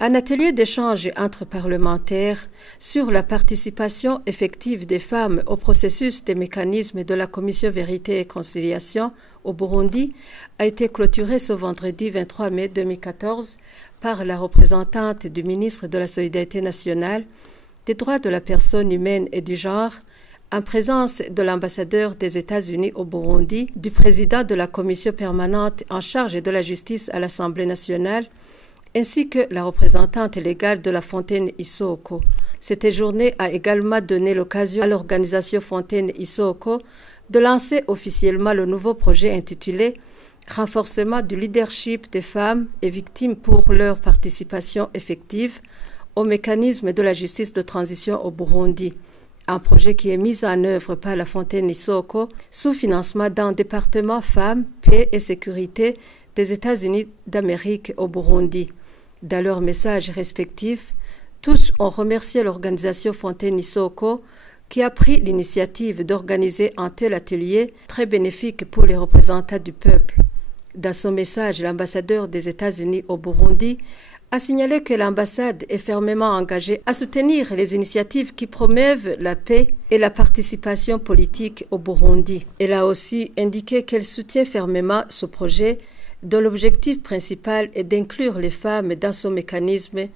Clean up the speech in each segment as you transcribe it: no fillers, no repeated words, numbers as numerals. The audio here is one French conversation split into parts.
Un atelier d'échange entre parlementaires sur la participation effective des femmes au processus des mécanismes de la Commission Vérité et Conciliation au Burundi a été clôturé ce vendredi 23 mai 2014 par la représentante du ministre de la Solidarité nationale, des droits de la personne humaine et du genre, en présence de l'ambassadeur des États-Unis au Burundi, du président de la commission permanente en charge de la justice à l'Assemblée nationale, ainsi que la représentante légale de la Fontaine Issooko. Cette journée a également donné l'occasion à l'organisation Fontaine Issooko de lancer officiellement le nouveau projet intitulé « Renforcement du leadership des femmes et victimes pour leur participation effective au mécanisme de la justice de transition au Burundi ». Un projet qui est mis en œuvre par la Fontaine Issooko sous financement d'un département femmes, paix et sécurité des États-Unis d'Amérique au Burundi. Dans leurs messages respectifs, tous ont remercié l'organisation Fontaine Issooko qui a pris l'initiative d'organiser un tel atelier très bénéfique pour les représentants du peuple. Dans son message, l'ambassadeur des États-Unis au Burundi a signalé que l'ambassade est fermement engagée à soutenir les initiatives qui promeuvent la paix et la participation politique au Burundi. Elle a aussi indiqué qu'elle soutient fermement ce projet dont l'objectif principal est d'inclure les femmes dans ce mécanisme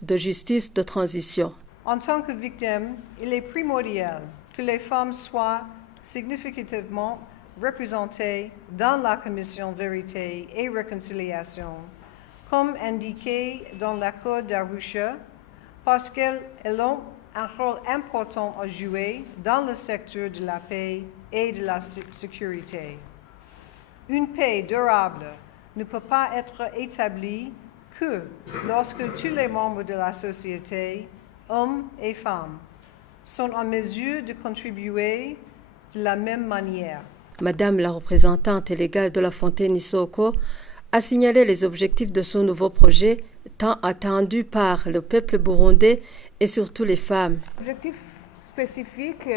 de justice de transition. En tant que victime, il est primordial que les femmes soient significativement représentées dans la Commission Vérité et Réconciliation, comme indiqué dans l'accord d'Arusha, parce qu'elles ont un rôle important à jouer dans le secteur de la paix et de la sécurité. Une paix durable ne peut pas être établie que lorsque tous les membres de la société, hommes et femmes, sont en mesure de contribuer de la même manière. Madame la représentante légale de la Fontaine Issooko a signalé les objectifs de ce nouveau projet tant attendu par le peuple burundais et surtout les femmes. L'objectif spécifique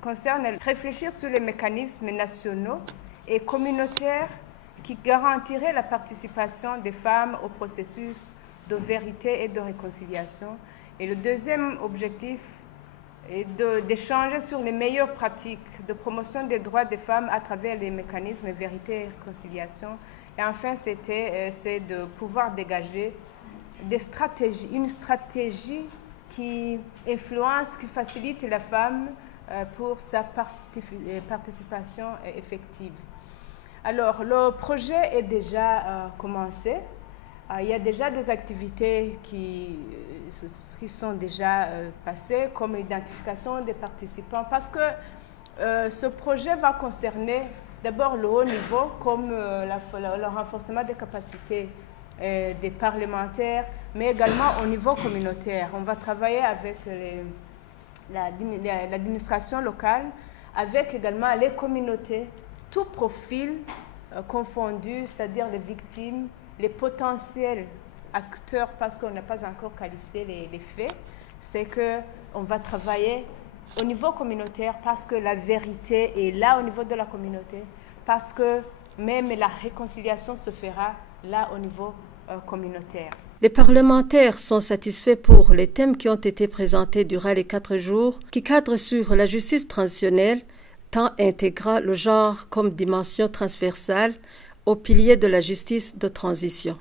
concerne réfléchir sur les mécanismes nationaux et communautaires qui garantiraient la participation des femmes au processus de vérité et de réconciliation. Et le deuxième objectif est d'échanger sur les meilleures pratiques de promotion des droits des femmes à travers les mécanismes vérité et réconciliation. Et enfin, c'est de pouvoir dégager une stratégie qui influence, qui facilite la femme pour sa participation effective. Alors, le projet est déjà commencé. Il y a déjà des activités qui sont déjà passées, comme l'identification des participants, parce que ce projet va concerner d'abord le haut niveau, comme le renforcement des capacités des parlementaires, mais également au niveau communautaire. On va travailler avec l'administration locale, avec également les communautés, tout profil confondu, c'est-à-dire les victimes, les potentiels acteurs, parce qu'on n'a pas encore qualifié les faits, c'est qu'on va travailler au niveau communautaire parce que la vérité est là au niveau de la communauté, parce que même la réconciliation se fera là au niveau communautaire. Les parlementaires sont satisfaits pour les thèmes qui ont été présentés durant les 4 jours, qui cadrent sur la justice transitionnelle, tant intégrant le genre comme dimension transversale au pilier de la justice de transition.